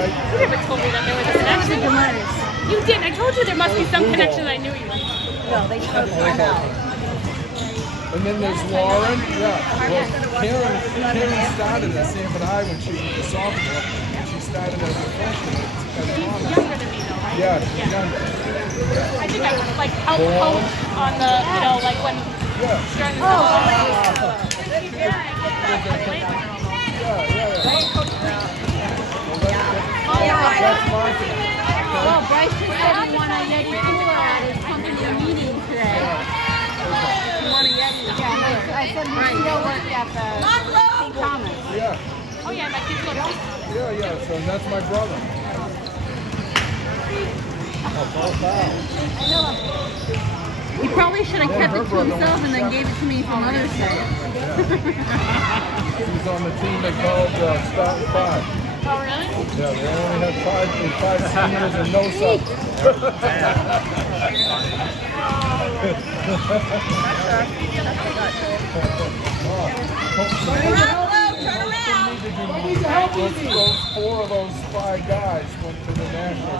right? You never told me that there was a connection. You did. I told you there must be some connection. I knew you. No, they totally know. And then there's Lauren. Yeah. Well, Karen started at Sanford High when she was a sophomore, and she started as a freshman at She's Thomas. younger than me, though, right? Yeah, she's younger. I think I like helped coach on the, you know, like when during the That's Martha. Well, Bryce just said he wanted a Yeti cooler at his company meeting today. He wanted a Yeti. Yeah, I said we still work at the St. Thomas. Yeah. Oh yeah, my kids look. Yeah, so that's my brother. He probably should have kept it to himself and then gave it to me for Mother's Day. He's on the team they called Start 5. Oh really? Yeah, they only had five seniors and no subs. Turn around. Four of those 5 guys went to the national